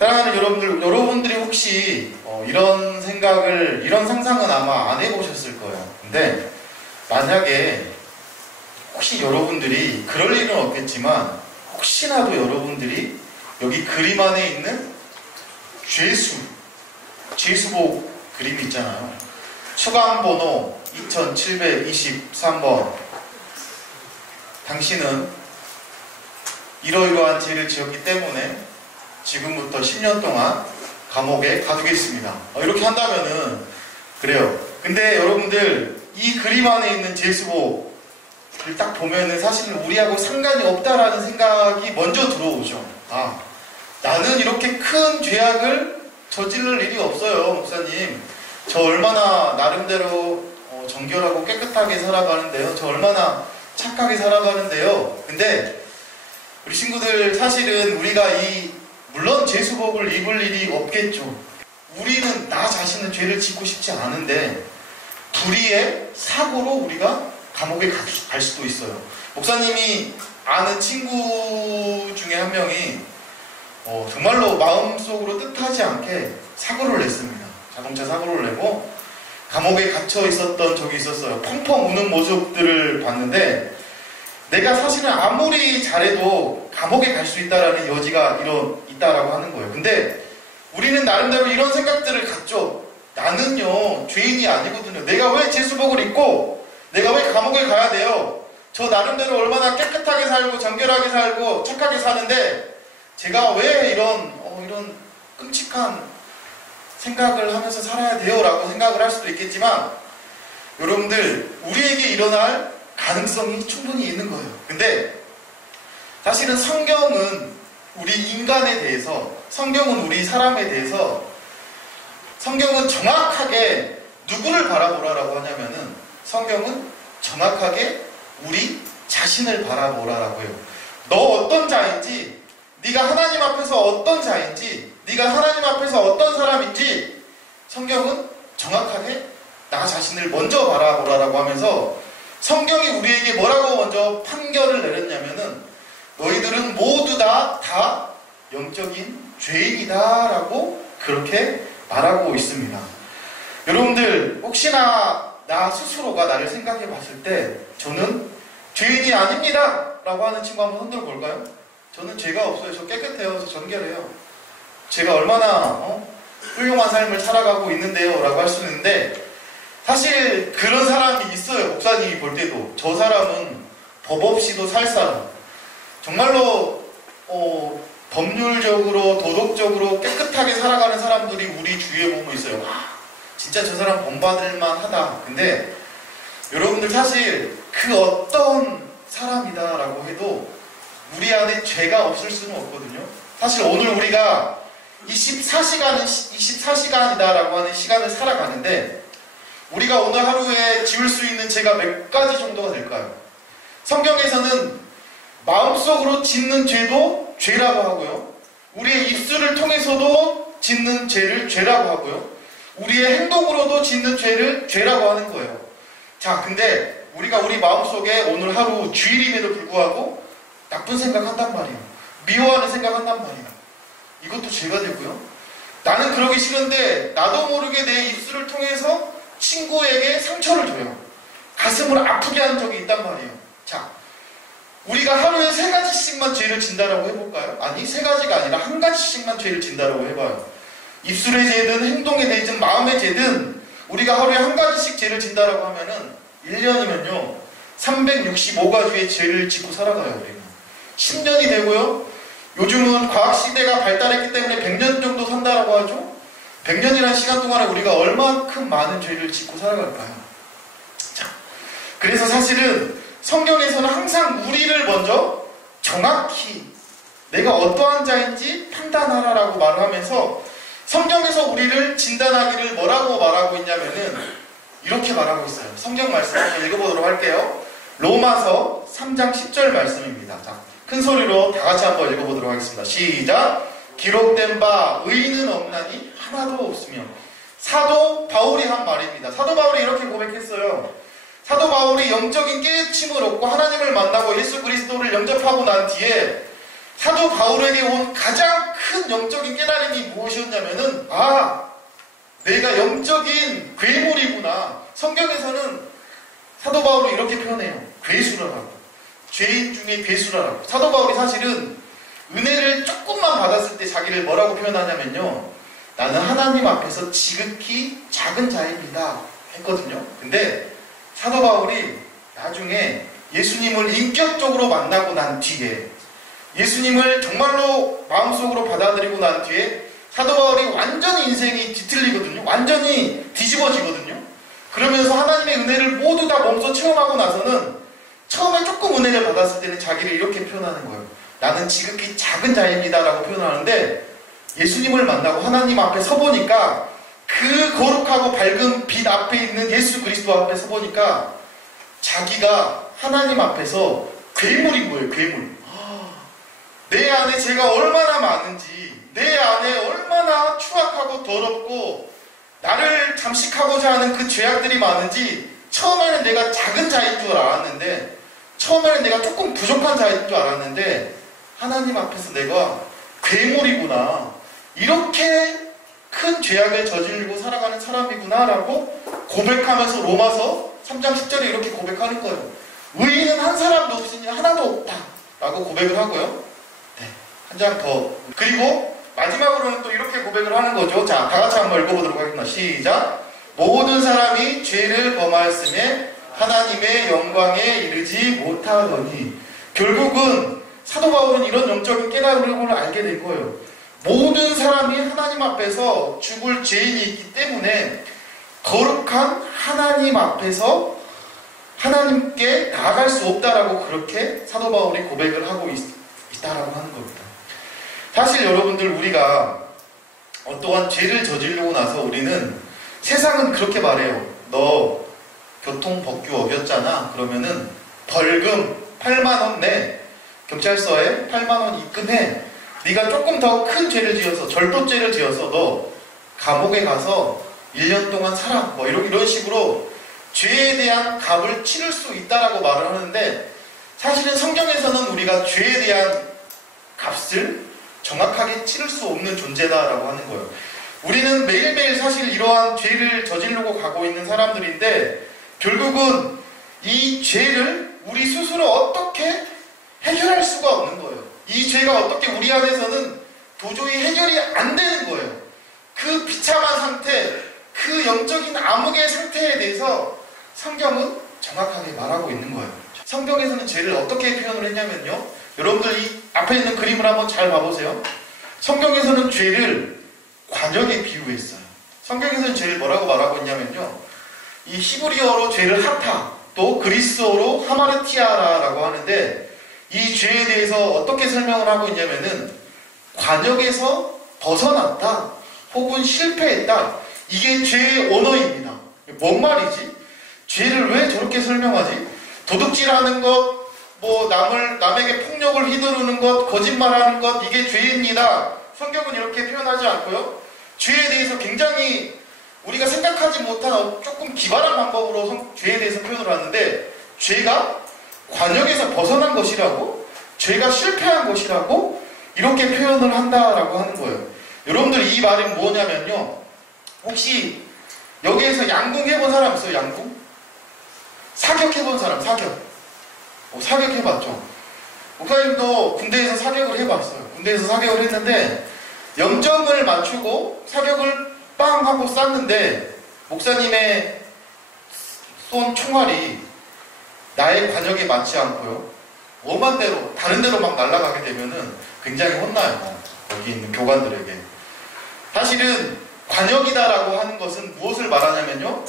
사랑하는 여러분들이 혹시 이런 생각을, 이런 상상은 아마 안 해보셨을 거예요. 근데 만약에 혹시 여러분들이, 그럴 일은 없겠지만 혹시나도 여러분들이 여기 그림 안에 있는 죄수복 그림이 있잖아요. 수강번호 2723번. 당신은 이러이러한 죄를 지었기 때문에 지금부터 10년 동안 감옥에 가두겠습니다. 이렇게 한다면은 그래요. 근데 여러분들, 이 그림 안에 있는 죄수복을 딱 보면은 사실은 우리하고 상관이 없다라는 생각이 먼저 들어오죠. 나는 이렇게 큰 죄악을 저지를 일이 없어요, 목사님. 저 얼마나 나름대로 정결하고 깨끗하게 살아가는데요. 저 얼마나 착하게 살아가는데요. 근데 우리 친구들, 사실은 우리가 물론 죄수복을 입을 일이 없겠죠. 우리는 나 자신은 죄를 짓고 싶지 않은데 불의의 사고로 우리가 감옥에 갈 수도 있어요. 목사님이 아는 친구 중에 한 명이 정말로 마음속으로 뜻하지 않게 사고를 냈습니다. 자동차 사고를 내고 감옥에 갇혀 있었던 적이 있었어요. 펑펑 우는 모습들을 봤는데, 내가 사실은 아무리 잘해도 감옥에 갈 수 있다라는 여지가 있다라고 하는 거예요. 근데 우리는 나름대로 이런 생각들을 갖죠. 나는요, 죄인이 아니거든요. 내가 왜 죄수복을 입고 내가 왜 감옥에 가야 돼요? 저 나름대로 얼마나 깨끗하게 살고 정결하게 살고 착하게 사는데 제가 왜 이런 끔찍한 생각을 하면서 살아야 돼요? 라고 생각을 할 수도 있겠지만, 여러분들, 우리에게 일어날 가능성이 충분히 있는 거예요. 근데 사실은 성경은 우리 인간에 대해서, 성경은 우리 사람에 대해서, 성경은 정확하게 누구를 바라보라라고 하냐면은, 성경은 정확하게 우리 자신을 바라보라라고 해요. 너 어떤 자인지, 네가 하나님 앞에서 어떤 자인지, 네가 하나님 앞에서 어떤 사람인지 성경은 정확하게 나 자신을 먼저 바라보라라고 하면서, 성경이 우리에게 뭐라고 먼저 판결을 내렸냐면은, 너희들은 모두 다 영적인 죄인이다라고 그렇게 말하고 있습니다. 여러분들, 혹시나 나 스스로가 나를 생각해 봤을 때 저는 죄인이 아닙니다 라고 하는 친구 한번 흔들어 볼까요? 저는 죄가 없어요. 저 깨끗해요. 저 정결해요. 제가 얼마나 훌륭한 삶을 살아가고 있는데요 라고 할 수 있는데, 사실 그런 사람이 있어요. 목사님이 볼 때도 저 사람은 법 없이도 살 사람, 정말로 법률적으로 도덕적으로 깨끗하게 살아가는 사람들이 우리 주위에 보면 있어요. 진짜 저 사람 본받을만 하다. 근데 여러분들, 사실 그 어떤 사람이다 라고 해도 우리 안에 죄가 없을 수는 없거든요. 사실 오늘 우리가 24시간이다 라고 하는 시간을 살아가는데, 우리가 오늘 하루에 지을 수 있는 죄가 몇 가지 정도가 될까요? 성경에서는 마음속으로 짓는 죄도 죄라고 하고요, 우리의 입술을 통해서도 짓는 죄를 죄라고 하고요, 우리의 행동으로도 짓는 죄를 죄라고 하는 거예요. 자, 근데 우리가 우리 마음속에 오늘 하루 주일임에도 불구하고 나쁜 생각한단 말이에요. 미워하는 생각한단 말이에요. 이것도 죄가 되고요, 나는 그러기 싫은데 나도 모르게 내 입술을 통해서 친구에게 상처를 줘요. 가슴을 아프게 하는 적이 있단 말이에요. 자, 우리가 하루에 3가지씩만 죄를 진다라고 해볼까요? 아니, 3가지가 아니라 1가지씩만 죄를 진다라고 해봐요. 입술의 죄든 행동의 죄든 마음의 죄든 우리가 하루에 1가지씩 죄를 진다라고 하면은 1년이면요 365가지의 죄를 짓고 살아가요. 우리는 10년이 되고요, 요즘은 과학시대가 발달했기 때문에 100년 정도 산다라고 하죠. 100년이라는 시간 동안에 우리가 얼만큼 많은 죄를 짓고 살아갈까요? 자, 그래서 사실은 성경에서는 항상 우리를 먼저 정확히 내가 어떠한 자인지 판단하라라고 말을 하면서, 성경에서 우리를 진단하기를 뭐라고 말하고 있냐면은 이렇게 말하고 있어요. 성경 말씀 한번 읽어보도록 할게요. 로마서 3장 10절 말씀입니다. 자, 큰 소리로 다 같이 한번 읽어보도록 하겠습니다. 시작! 기록된 바 의인은 없나니 하나도 없으며. 사도 바울이 한 말입니다. 사도 바울이 이렇게 고백했어요. 사도 바울이 영적인 깨우침을 얻고 하나님을 만나고 예수 그리스도를 영접하고 난 뒤에 사도 바울에게 온 가장 큰 영적인 깨달음이 무엇이었냐면은 내가 영적인 괴물이구나. 성경에서는 사도 바울이 이렇게 표현해요. 괴수라라고. 죄인 중에 괴수라라고. 사도 바울이 사실은 은혜를 조금만 받았을 때 자기를 뭐라고 표현하냐면요, 나는 하나님 앞에서 지극히 작은 자입니다 했거든요. 근데 사도 바울이 나중에 예수님을 인격적으로 만나고 난 뒤에, 예수님을 정말로 마음속으로 받아들이고 난 뒤에 사도 바울이 완전히 인생이 뒤틀리거든요. 완전히 뒤집어지거든요. 그러면서 하나님의 은혜를 모두 다 몸소 체험하고 나서는 처음에 조금 은혜를 받았을 때는 자기를 이렇게 표현하는 거예요. 나는 지극히 작은 자입니다 라고 표현하는데, 예수님을 만나고 하나님 앞에 서보니까, 그 거룩하고 밝은 빛 앞에 있는 예수 그리스도 앞에 서보니까 자기가 하나님 앞에서 괴물인 거예요. 괴물. 내 안에 죄가 얼마나 많은지, 내 안에 얼마나 추악하고 더럽고 나를 잠식하고자 하는 그 죄악들이 많은지, 처음에는 내가 작은 자인 줄 알았는데, 처음에는 내가 조금 부족한 자인 줄 알았는데, 하나님 앞에서 내가 괴물이구나, 이렇게 큰 죄악을 저지르고 살아가는 사람이구나 라고 고백하면서 로마서 3장 10절에 이렇게 고백하는 거예요. 의인은 한 사람도 없으니 하나도 없다 라고 고백을 하고요. 네, 한 장 더. 그리고 마지막으로는 또 이렇게 고백을 하는 거죠. 자, 다 같이 한번 읽어보도록 하겠습니다. 시작. 모든 사람이 죄를 범하였음에 하나님의 영광에 이르지 못하더니. 결국은 사도 바울은 이런 영적인 깨달음을 알게 된 거예요. 모든 사람이 하나님 앞에서 죽을 죄인이 있기 때문에 거룩한 하나님 앞에서 하나님께 나아갈 수 없다라고, 그렇게 사도 바울이 고백을 하고 있다라고 하는 겁니다. 사실 여러분들, 우리가 어떠한 죄를 저지르고 나서 우리는, 세상은 그렇게 말해요. 너 교통법규 어겼잖아. 그러면은 벌금 8만 원 내. 경찰서에 8만 원 입금해. 네가 조금 더 큰 죄를 지어서, 절도죄를 지어서 너 감옥에 가서 1년 동안 살아. 뭐 이런 식으로 죄에 대한 값을 치를 수 있다라고 말을 하는데, 사실은 성경에서는 우리가 죄에 대한 값을 정확하게 치를 수 없는 존재다라고 하는 거예요. 우리는 매일매일 사실 이러한 죄를 저지르고 가고 있는 사람들인데, 결국은 이 죄를 우리 스스로 어떻게 해결할 수가 없는 거예요. 이 죄가 어떻게 우리 안에서는 도저히 해결이 안 되는 거예요. 그 비참한 상태, 그 영적인 암흑의 상태에 대해서 성경은 정확하게 말하고 있는 거예요. 성경에서는 죄를 어떻게 표현을 했냐면요, 여러분들 이 앞에 있는 그림을 한번 잘 봐보세요. 성경에서는 죄를 관역에 비유했어요. 성경에서는 죄를 뭐라고 말하고 있냐면요, 이 히브리어로 죄를 하타, 또 그리스어로 하마르티아라라고 하는데, 이 죄에 대해서 어떻게 설명을 하고 있냐면은 관역에서 벗어났다, 혹은 실패했다, 이게 죄의 언어입니다. 뭔 말이지? 죄를 왜 저렇게 설명하지? 도둑질하는 것, 뭐 남에게 폭력을 휘두르는 것, 거짓말하는 것, 이게 죄입니다. 성경은 이렇게 표현하지 않고요, 죄에 대해서 굉장히 우리가 생각하지 못한 조금 기발한 방법으로 죄에 대해서 표현을 하는데, 죄가 관역에서 벗어난 것이라고, 죄가 실패한 것이라고 이렇게 표현을 한다라고 하는 거예요. 여러분들, 이 말이 뭐냐면요, 혹시 여기에서 양궁 해본 사람 있어요? 양궁? 사격 해본 사람? 사격. 사격 해봤죠? 목사님도 군대에서 사격을 해봤어요. 군대에서 사격을 했는데, 영점을 맞추고 사격을 빵 하고 쐈는데, 목사님의 쏜 총알이 나의 관역에 맞지 않고요, 오만 대로 다른 데로 막 날아가게 되면은 굉장히 혼나요. 여기 있는 교관들에게. 사실은 관역이다라고 하는 것은 무엇을 말하냐면요,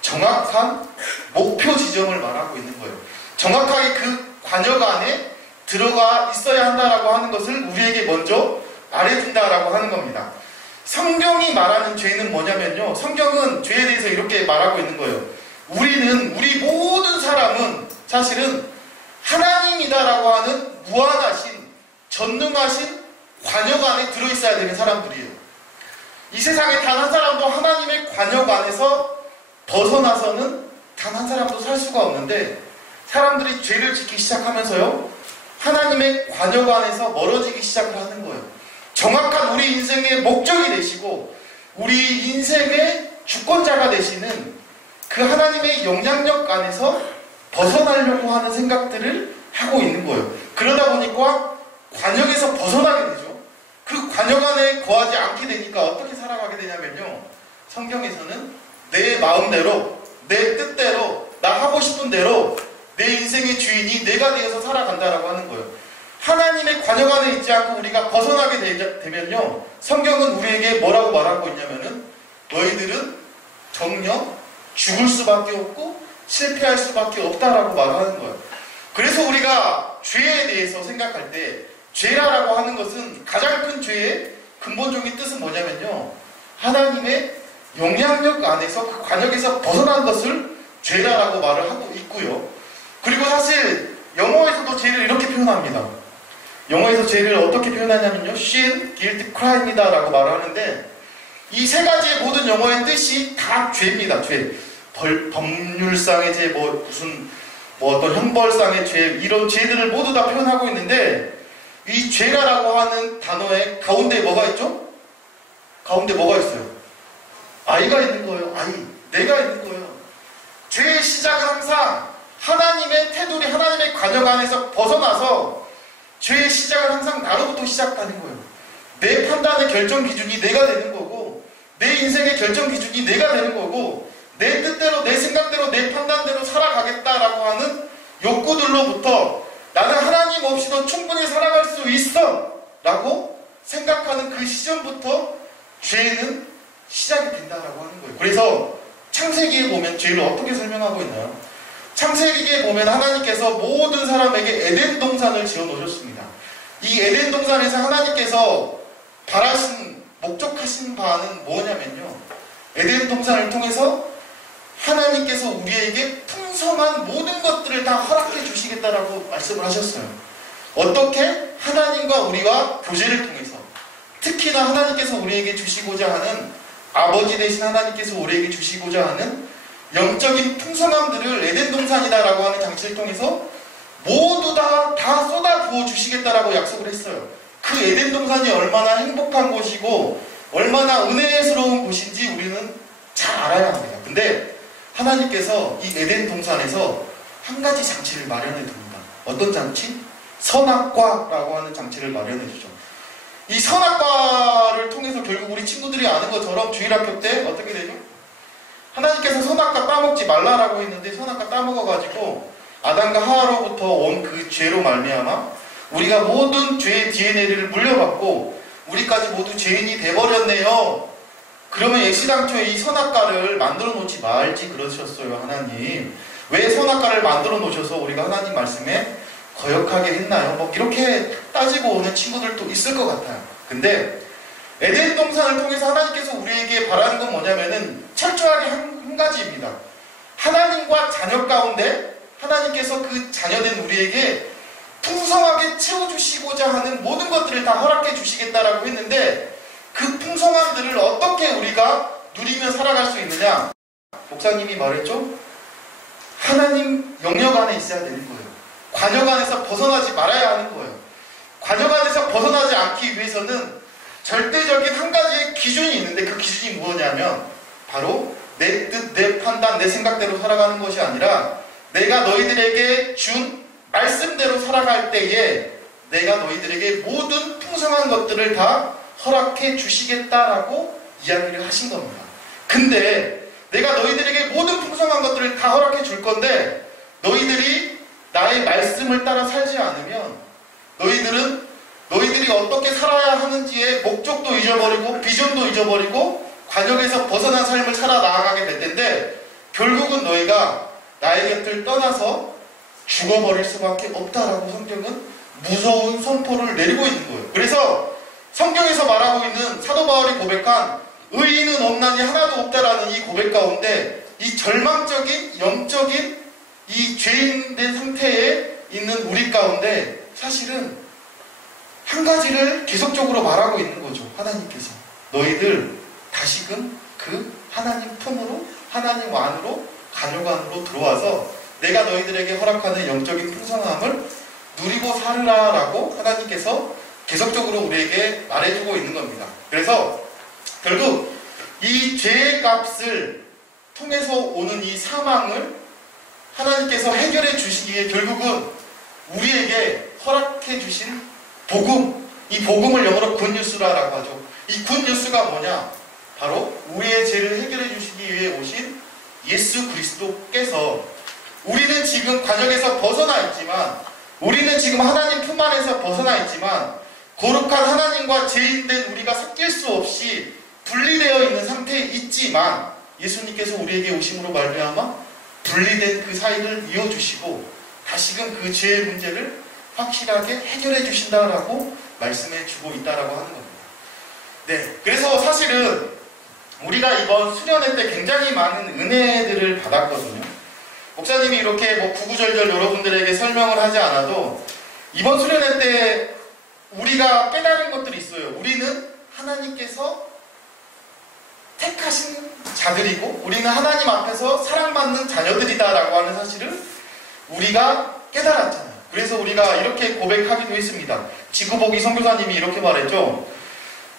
정확한 목표 지점을 말하고 있는 거예요. 정확하게 그 관역 안에 들어가 있어야 한다라고 하는 것을 우리에게 먼저 말해준다라고 하는 겁니다. 성경이 말하는 죄는 뭐냐면요, 성경은 죄에 대해서 이렇게 말하고 있는 거예요. 우리 모든 사람은 사실은 하나님이다라고 하는 무한하신, 전능하신 관역 안에 들어있어야 되는 사람들이에요. 이 세상에 단 한 사람도 하나님의 관역 안에서 벗어나서는 단 한 사람도 살 수가 없는데, 사람들이 죄를 짓기 시작하면서요, 하나님의 관역 안에서 멀어지기 시작을 하는 거예요. 정확한 우리 인생의 목적이 되시고 우리 인생의 주권자가 되시는 그 하나님의 영향력 안에서 벗어나려고 하는 생각들을 하고 있는 거예요. 그러다 보니까 관역에서 벗어나게 되죠. 그 관역 안에 거하지 않게 되니까 어떻게 살아가게 되냐면요, 성경에서는 내 마음대로, 내 뜻대로, 나 하고 싶은 대로 내 인생의 주인이 내가 되어서 살아간다라고 하는 거예요. 하나님의 관역 안에 있지 않고 우리가 벗어나게 되면요, 성경은 우리에게 뭐라고 말하고 있냐면은 너희들은 정녕 죽을 수밖에 없고 실패할 수밖에 없다라고 말하는 거예요. 그래서 우리가 죄에 대해서 생각할 때 죄라고 하는 것은 가장 큰 죄의 근본적인 뜻은 뭐냐면요, 하나님의 영향력 안에서 그 관역에서 벗어난 것을 죄라고 말을 하고 있고요. 그리고 사실 영어에서도 죄를 이렇게 표현합니다. 영어에서 죄를 어떻게 표현하냐면요, sin, guilt, crime이다 라고 말하는데 이 세 가지의 모든 영어의 뜻이 다 죄입니다. 죄. 법률상의 죄, 어떤 형벌상의 죄, 이런 죄들을 모두 다 표현하고 있는데 이 죄라고 하는 단어의 가운데 뭐가 있죠? 가운데 뭐가 있어요? 아이가 있는 거예요. 아이. 내가 있는 거예요. 죄의 시작은 항상 하나님의 테두리, 하나님의 관역 안에서 벗어나서 죄의 시작은 항상 나로부터 시작하는 거예요. 내 판단의 결정 기준이 내가 되는 거고, 내 인생의 결정 기준이 내가 되는 거고, 내 뜻대로, 내 생각대로, 내 판단대로 살아가겠다라고 하는 욕구들로부터 나는 하나님 없이도 충분히 살아갈 수 있어 라고 생각하는 그 시점부터 죄는 시작이 된다라고 하는 거예요. 그래서 창세기에 보면 죄를 어떻게 설명하고 있나요? 창세기에 보면 하나님께서 모든 사람에게 에덴 동산을 지어 놓으셨습니다. 이 에덴 동산에서 하나님께서 바라신, 목적하신 바는 뭐냐면요, 에덴 동산을 통해서 하나님께서 우리에게 풍성한 모든 것들을 다 허락해 주시겠다라고 말씀을 하셨어요. 어떻게? 하나님과 우리와 교제를 통해서, 특히나 하나님께서 우리에게 주시고자 하는, 아버지 되신 하나님께서 우리에게 주시고자 하는 영적인 풍성함들을 에덴 동산이다라고 하는 장치를 통해서 모두 다 쏟아 부어 주시겠다라고 약속을 했어요. 그 에덴 동산이 얼마나 행복한 곳이고 얼마나 은혜스러운 곳인지 우리는 잘 알아야 합니다. 근데 하나님께서 이 에덴 동산에서 한 가지 장치를 마련해 둡니다. 어떤 장치? 선악과라고 하는 장치를 마련해 주죠. 이 선악과를 통해서 결국 우리 친구들이 아는 것처럼 주일학교 때 어떻게 되죠? 하나님께서 선악과 따먹지 말라라고 했는데 선악과 따먹어가지고 아담과 하와로부터 온 그 죄로 말미암아 우리가 모든 죄의 DNA를 물려받고 우리까지 모두 죄인이 돼버렸네요. 그러면 애시당초에 이 선악과를 만들어 놓지 말지 그러셨어요. 하나님 왜 선악과를 만들어 놓으셔서 우리가 하나님 말씀에 거역하게 했나요? 뭐 이렇게 따지고 오는 친구들도 있을 것 같아요. 근데 에덴 동산을 통해서 하나님께서 우리에게 바라는 건 뭐냐면은 철저하게 한 가지입니다. 하나님과 자녀 가운데 하나님께서 그 자녀된 우리에게 풍성하게 채워주시고자 하는 모든 것들을 다 허락해 주시겠다라고 했는데 그 풍성함들을 어떻게 우리가 누리며 살아갈 수 있느냐? 목사님이 말했죠? 하나님 영역 안에 있어야 되는 거예요. 관역 안에서 벗어나지 말아야 하는 거예요. 관역 안에서 벗어나지 않기 위해서는 절대적인 한 가지의 기준이 있는데 그 기준이 뭐냐면 바로 내 뜻, 내 판단, 내 생각대로 살아가는 것이 아니라 내가 너희들에게 준 말씀대로 살아갈 때에 내가 너희들에게 모든 풍성한 것들을 다 허락해 주시겠다라고 이야기를 하신 겁니다. 근데 내가 너희들에게 모든 풍성한 것들을 다 허락해 줄 건데 너희들이 나의 말씀을 따라 살지 않으면 너희들이 어떻게 살아야 하는지의 목적도 잊어버리고 비전도 잊어버리고 관역에서 벗어난 삶을 살아 나아가게 될 텐데 결국은 너희가 나의 곁을 떠나서 죽어버릴 수밖에 없다라고 성경은 무서운 선포를 내리고 있는 거예요. 그래서 성경에서 말하고 있는 사도 바울이 고백한 의인은 없나니 하나도 없다라는 이 고백 가운데 이 절망적인 영적인 이 죄인된 상태에 있는 우리 가운데 사실은 한 가지를 계속적으로 말하고 있는 거죠. 하나님께서 너희들 다시금 그 하나님 품으로 하나님 안으로 관역 안으로 들어와서 내가 너희들에게 허락하는 영적인 풍성함을 누리고 살으라라고 하나님께서 계속적으로 우리에게 말해주고 있는 겁니다. 그래서 결국 이 죄의 값을 통해서 오는 이 사망을 하나님께서 해결해 주시기 위해 결국은 우리에게 허락해 주신 복음, 이 복음을 영어로 굿뉴스라고 하죠. 이 굿뉴스가 뭐냐? 바로 우리의 죄를 해결해 주시기 위해 오신 예수 그리스도께서 우리는 지금 관역에서 벗어나 있지만, 우리는 지금 하나님 품 안에서 벗어나 있지만 거룩한 하나님과 죄인된 우리가 섞일 수 없이 분리되어 있는 상태에 있지만 예수님께서 우리에게 오심으로 말미암아 분리된 그 사이를 이어주시고 다시금 그 죄의 문제를 확실하게 해결해 주신다라고 말씀해 주고 있다라고 하는 겁니다. 네, 그래서 사실은 우리가 이번 수련회 때 굉장히 많은 은혜들을 받았거든요. 목사님이 이렇게 구구절절 여러분들에게 설명을 하지 않아도 이번 수련회 때 우리가 깨달은 것들이 있어요. 우리는 하나님께서 택하신 자들이고 우리는 하나님 앞에서 사랑받는 자녀들이다라고 하는 사실을 우리가 깨달았잖아요. 그래서 우리가 이렇게 고백하기도 했습니다. 지구보기 선교사님이 이렇게 말했죠.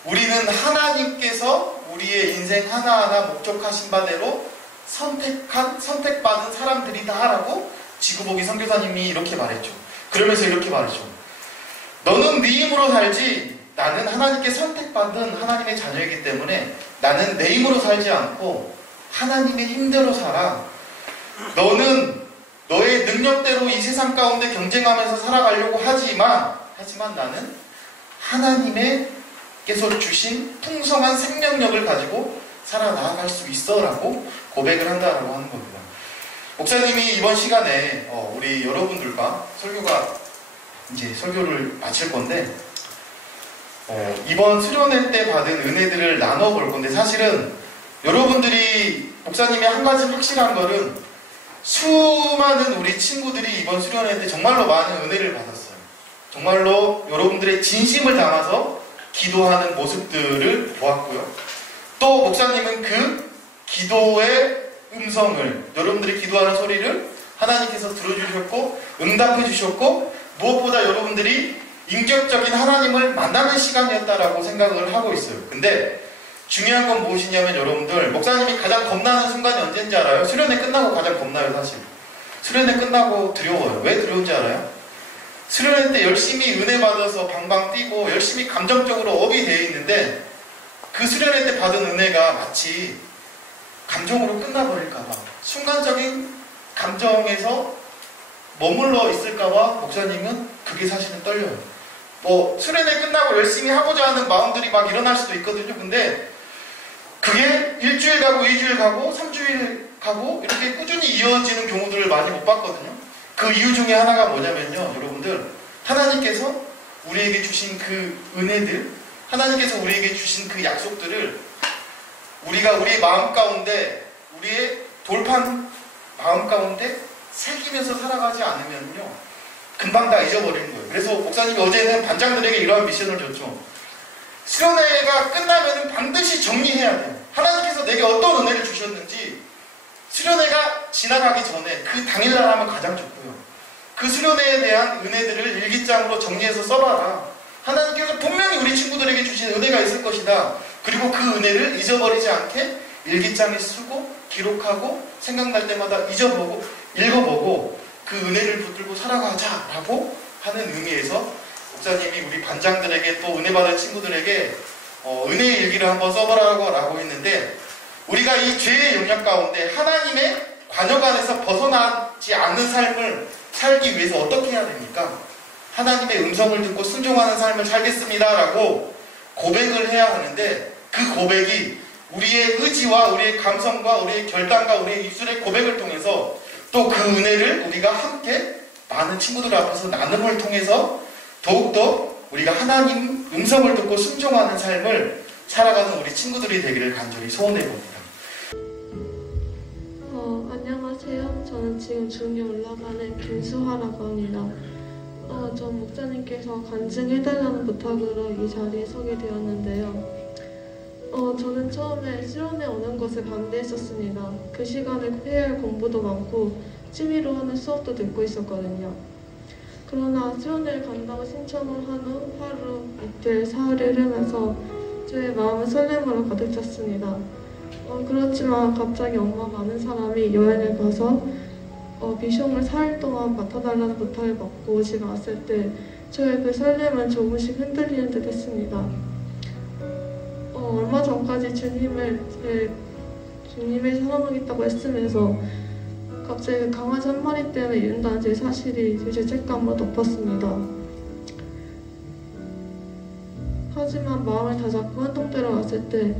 우리는 하나님께서 우리의 인생 하나하나 목적하신 바대로 선택받은 사람들이다라고 지구보기 선교사님이 이렇게 말했죠. 그러면서 이렇게 말했죠. 너는 네 힘으로 살지, 나는 하나님께 선택받은 하나님의 자녀이기 때문에 나는 내 힘으로 살지 않고 하나님의 힘대로 살아. 너는 너의 능력대로 이 세상 가운데 경쟁하면서 살아가려고 하지만 나는 하나님께서 주신 풍성한 생명력을 가지고 살아나갈 수 있어 라고 고백을 한다라고 하는 겁니다. 목사님이 이번 시간에 우리 여러분들과 이제 설교를 마칠 건데 이번 수련회 때 받은 은혜들을 나눠볼 건데, 사실은 여러분들이 목사님이 한 가지 확실한 거는 수많은 우리 친구들이 이번 수련회 때 정말로 많은 은혜를 받았어요. 정말로 여러분들의 진심을 담아서 기도하는 모습들을 보았고요. 또 목사님은 그 기도의 음성을, 여러분들이 기도하는 소리를 하나님께서 들어주셨고 응답해 주셨고, 무엇보다 여러분들이 인격적인 하나님을 만나는 시간이었다라고 생각을 하고 있어요. 근데 중요한 건 무엇이냐면, 여러분들, 목사님이 가장 겁나는 순간이 언제인지 알아요? 수련회 끝나고 가장 겁나요. 사실 수련회 끝나고 두려워요. 왜 두려운지 알아요? 수련회 때 열심히 은혜 받아서 방방 뛰고 열심히 감정적으로 업이 되어 있는데 그 수련회 때 받은 은혜가 마치 감정으로 끝나버릴까봐, 순간적인 감정에서 머물러 있을까봐 목사님은 그게 사실은 떨려요. 수련회 끝나고 열심히 하고자 하는 마음들이 막 일어날 수도 있거든요. 근데 그게 일주일 가고 2주일 가고 3주일 가고 이렇게 꾸준히 이어지는 경우들을 많이 못 봤거든요. 그 이유 중에 하나가 뭐냐면요, 여러분들, 하나님께서 우리에게 주신 그 은혜들, 하나님께서 우리에게 주신 그 약속들을 우리가 우리의 마음 가운데, 우리의 돌판 마음 가운데 새기면서 살아가지 않으면요, 금방 다 잊어버리는 거예요. 그래서 목사님이 어제는 반장들에게 이러한 미션을 줬죠. 수련회가 끝나면 반드시 정리해야 돼요. 하나님께서 내게 어떤 은혜를 주셨는지 수련회가 지나가기 전에 그 당일날 하면 가장 좋고요. 그 수련회에 대한 은혜들을 일기장으로 정리해서 써봐라. 하나님께서 분명히 우리 친구들에게 주신 은혜가 있을 것이다. 그리고 그 은혜를 잊어버리지 않게 일기장에 쓰고 기록하고 생각날 때마다 잊어보고 읽어보고 그 은혜를 붙들고 살아가자라고 하는 의미에서 목사님이 우리 반장들에게 또 은혜 받은 친구들에게 은혜의 일기를 한번 써보라고 했는데, 우리가 이 죄의 영역 가운데 하나님의 관역 안에서 벗어나지 않는 삶을 살기 위해서 어떻게 해야 됩니까? 하나님의 음성을 듣고 순종하는 삶을 살겠습니다라고 고백을 해야 하는데, 그 고백이 우리의 의지와 우리의 감성과 우리의 결단과 우리의 입술의 고백을 통해서 또 그 은혜를 우리가 함께 많은 친구들 앞에서 나눔을 통해서 더욱더 우리가 하나님 음성을 듣고 순종하는 삶을 살아가는 우리 친구들이 되기를 간절히 소원해 봅니다. 안녕하세요. 저는 지금 중2 올라가는 김수화라고 합니다. 전 목사님께서 간증해달라는 부탁으로 이 자리에 서게 되었는데요. 저는 처음에 수련회 오는 것에 반대했었습니다. 그 시간에 해야 할 공부도 많고 취미로 하는 수업도 듣고 있었거든요. 그러나 수련회를 간다고 신청을 한 후 하루, 이틀, 사흘이 흐르면서 저의 마음은 설렘으로 가득 찼습니다. 그렇지만 갑자기 엄마가 아는 사람이 여행을 가서 미션을 4일 동안 맡아달라는 부탁을 받고 집에 왔을 때 저의 그 설렘은 조금씩 흔들리는 듯 했습니다. 얼마 전까지 주님을 사랑하겠다고 했으면서 갑자기 그 강아지 한 마리 때문에 이른다는 제 사실이 제 죄책감으로 덮었습니다. 하지만 마음을 다잡고 한동대로 왔을 때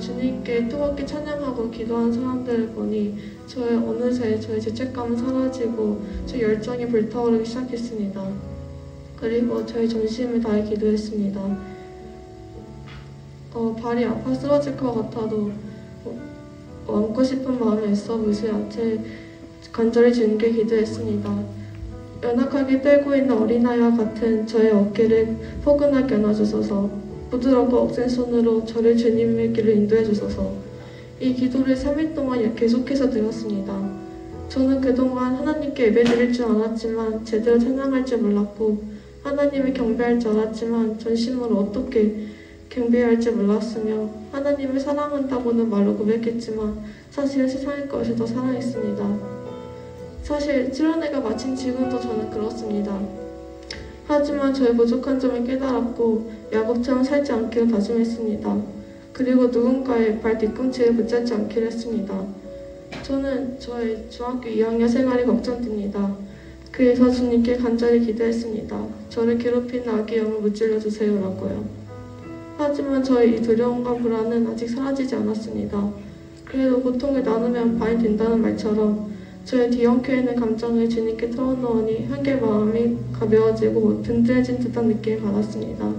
주님께 뜨겁게 찬양하고 기도하는 사람들을 보니 어느새 저의 죄책감은 사라지고 제 열정이 불타오르기 시작했습니다. 그리고 저의 전심을 다해 기도했습니다. 발이 아파 쓰러질 것 같아도 안고 싶은 마음에 애써 무시 않게 간절히 주님께 기도했습니다. 연약하게 떨고 있는 어린아이와 같은 저의 어깨를 포근하게 안아주소서, 부드럽고 억센 손으로 저를 주님의 길로 인도해 주소서. 이 기도를 3일 동안 계속해서 드렸습니다. 저는 그동안 하나님께 예배드릴 줄 알았지만 제대로 찬양할 줄 몰랐고 하나님을 경배할 줄 알았지만 전심으로 어떻게 경배해야 할지 몰랐으며 하나님을 사랑한다고는 말로 고백했지만 사실은 세상의 것을 더 사랑했습니다. 사실 수련회가 마친 지금도 저는 그렇습니다. 하지만 저의 부족한 점을 깨달았고 야곱처럼 살지 않기로 다짐했습니다. 그리고 누군가의 발 뒤꿈치를 붙잡지 않기로 했습니다. 저는 저의 중학교 2학년 생활이 걱정됩니다. 그래서 주님께 간절히 기도했습니다. 저를 괴롭히는 악의 영을 무찔러 주세요라고요. 하지만 저의 이 두려움과 불안은 아직 사라지지 않았습니다. 그래도 고통을 나누면 반이 된다는 말처럼 저의 뒤엉켜 있는 감정을 주님께 털어놓으니 한결 마음이 가벼워지고 든든해진 듯한 느낌을 받았습니다.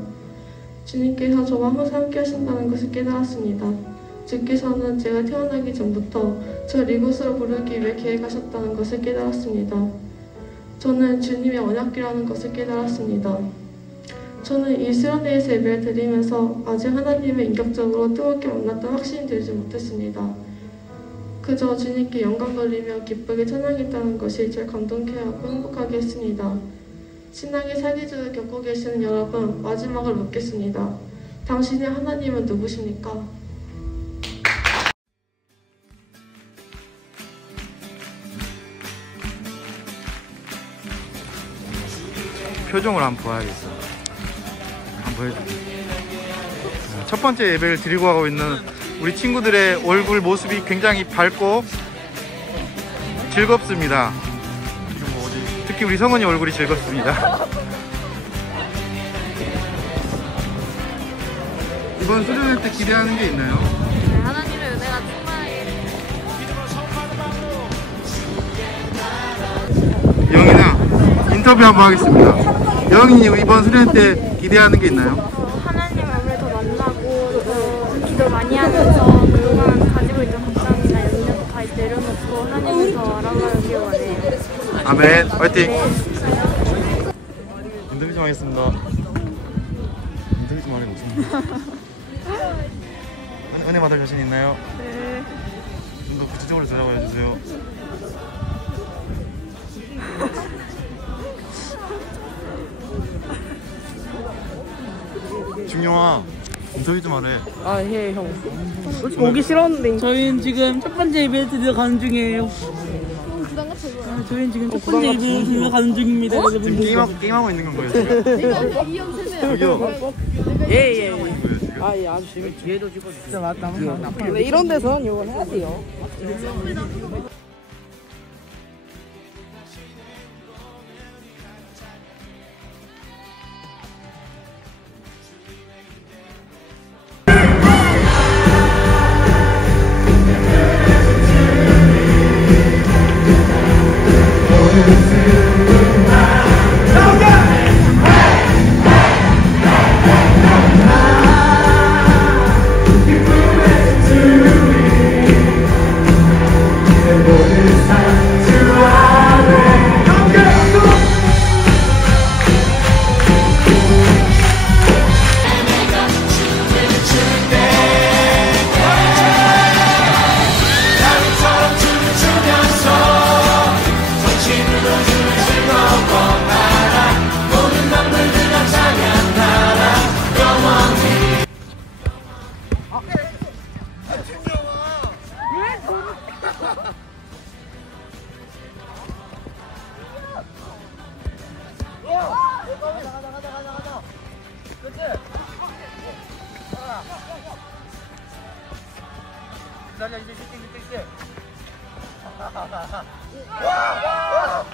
주님께서 저와 항상 함께 하신다는 것을 깨달았습니다. 주께서는 제가 태어나기 전부터 저를 이곳으로 부르기 위해 계획하셨다는 것을 깨달았습니다. 저는 주님의 언약궤라는 것을 깨달았습니다. 저는 이 수련회에서 예배를 드리면서 아직 하나님을 인격적으로 뜨겁게 만났던 확신이 들지 못했습니다. 그저 주님께 영광 돌리며 기쁘게 찬양했다는 것이 저를 감동케 하고 행복하게 했습니다. 신앙의 사기주를 겪고 계시는 여러분, 마지막으로 묻겠습니다. 당신의 하나님은 누구십니까? 표정을 한번 봐야겠어. 한번 보여줄게. 첫 번째 예배를 드리고 가고 있는 우리 친구들의 얼굴 모습이 굉장히 밝고 즐겁습니다. 특히 우리 성은이 얼굴이 즐겁습니다. 이번 수련회 때 기대하는 게 있나요? 네, 하나님의 은혜가 충만하게. 영희나 인터뷰 한번 하겠습니다. 영희 이번 수련회 때 기대하는 게 있나요? 하나님의 은혜를 더 만나고 기도 많이 하면서 그동안 가지고 있는 걱정이나 염려도 다 내려놓고 하나님을 더 알아가는 게 원해요. 아멘. 화이팅. 인터뷰 좀 하겠습니다. 인터뷰 좀 하겠습니다. 은혜 받을 자신 있나요? 네. 좀 더 구체적으로 대답을 해주세요. 중용아, 인터뷰 좀 하래. 아, 해, 형. 오기 싫었는데. 저희는 지금 첫 번째 예배 드려 가는 중이에요. 저희는 지금 첫 번째 예배 드려 가는 중입니다, 지금 여러분들. 게임하고 있는 건가요, 지금? 저기요. 예. 게임하고 있는 거예요, 지금? 아, 예, 아주 재밌지. 얘도 지금 진짜 맞다. 네, 이런 데서는 이걸 해야 돼요. You 기다려 이제 슈팅. 와!